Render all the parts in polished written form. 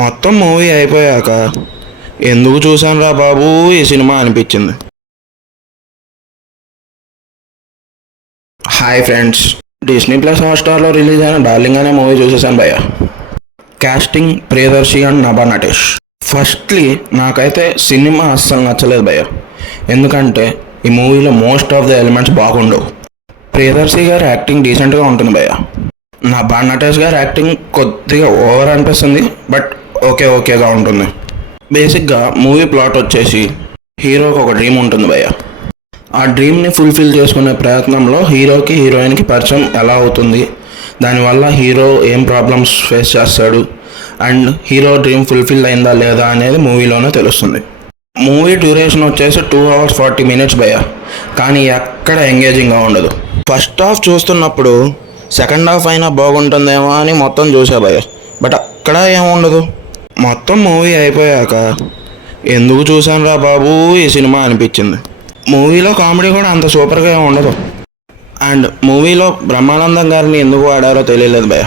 మొత్తం మూవీ అయిపోయాక ఎందుకు చూశాను రా బాబు ఈ సినిమా అనిపించింది. హాయ్ ఫ్రెండ్స్, డిస్నీ ప్లస్ హాట్స్టార్లో రిలీజ్ అయిన డార్లింగ్ అనే మూవీ చూసేసాను భయ్య. Casting Priyadarshi and Nabha Natesh. Firstly నాకైతే సినిమా అస్సలు నచ్చలేదు భయ్య, ఎందుకంటే ఈ మూవీలో మోస్ట్ ఆఫ్ ద ఎలిమెంట్స్ బాగుండవు. ప్రియదర్శి గారి యాక్టింగ్ డీసెంట్గా ఉంటుంది భయ్య. నభా నటేష్ గారి యాక్టింగ్ కొద్దిగా ఓవర్ అనిపిస్తుంది, బట్ ఓకేగా ఉంటుంది. బేసిక్గా మూవీ ప్లాట్ వచ్చేసి హీరోకి ఒక డ్రీమ్ ఉంటుంది భయ్య. ఆ డ్రీమ్ని ఫుల్ఫిల్ చేసుకునే ప్రయత్నంలో హీరోకి హీరోయిన్కి పరిచయం ఎలా అవుతుంది, దానివల్ల హీరో ఏం ప్రాబ్లమ్స్ ఫేస్ చేస్తాడు అండ్ హీరో డ్రీమ్ ఫుల్ఫిల్ అయిందా లేదా అనేది మూవీలోనే తెలుస్తుంది. మూవీ డ్యూరేషన్ వచ్చేసి 2 hours 40 minutes భయ్య, కానీ ఎక్కడ ఎంగేజింగ్గా ఉండదు. ఫస్ట్ హాఫ్ చూస్తున్నప్పుడు సెకండ్ హాఫ్ అయినా బాగుంటుందేమో అని మొత్తం చూసా భయ్య, బట్ అక్కడ ఏముండదు. మొత్తం మూవీ అయిపోయాక ఎందుకు చూశాను రా బాబు ఈ సినిమా అనిపించింది. మూవీలో కామెడీ కూడా అంత సూపర్గా ఏమి ఉండదు. అండ్ మూవీలో బ్రహ్మానందం గారిని ఎందుకు వాడారో తెలియలేదు భయ్య,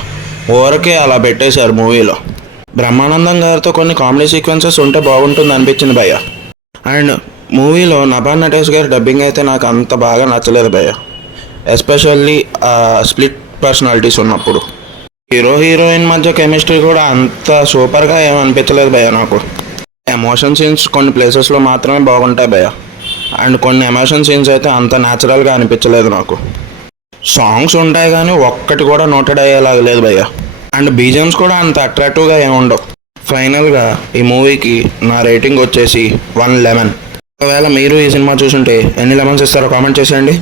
ఊరికే అలా పెట్టేశారు మూవీలో. బ్రహ్మానందం గారితో కొన్ని కామెడీ సీక్వెన్సెస్ ఉంటే బాగుంటుంది అనిపించింది భయ్య. అండ్ మూవీలో నభా నటేష్ గారి డబ్బింగ్ అయితే నాకు అంత బాగా నచ్చలేదు భయ్య, ఎస్పెషల్లీ స్ప్లిట్ పర్సనాలిటీస్ ఉన్నప్పుడు. హీరో హీరోయిన్ మధ్య కెమిస్ట్రీ కూడా అంత సూపర్గా ఏమి అనిపించలేదు భయ్య నాకు. ఎమోషన్ సీన్స్ కొన్ని ప్లేసెస్లో మాత్రమే బాగుంటాయి భయ్య, అండ్ కొన్ని ఎమోషన్ సీన్స్ అయితే అంత న్యాచురల్గా అనిపించలేదు నాకు. సాంగ్స్ ఉంటాయి కానీ ఒక్కటి కూడా నోటెడ్ అయ్యేలాగా లేదు భయ్య. అండ్ బీజిఎమ్స్ కూడా అంత అట్రాక్టివ్గా ఏముండవు. ఫైనల్గా ఈ మూవీకి నా రేటింగ్ వచ్చేసి 1 lemon. ఒకవేళ మీరు ఈ సినిమా చూసుంటే ఎన్ని లెమన్స్ ఇస్తారో కామెంట్ చేసేయండి.